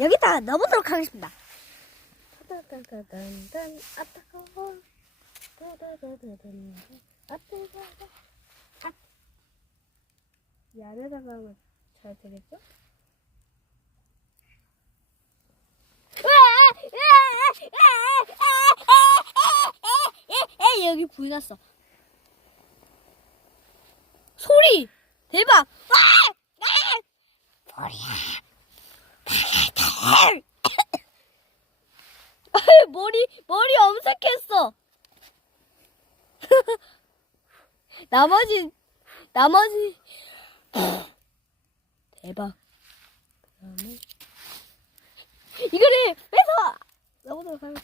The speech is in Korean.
여기다가 넣어보도록 하겠습니다. 따다다다단단 아따가워. 따다다다단 아따가워. 이 안에다가 하면 잘 되겠죠? 여기 불 났어. 소리 대박. 머리 엄색했어. 나머지 대박. 그다음에 이거를 빼서 넣어보도록 하겠습니다.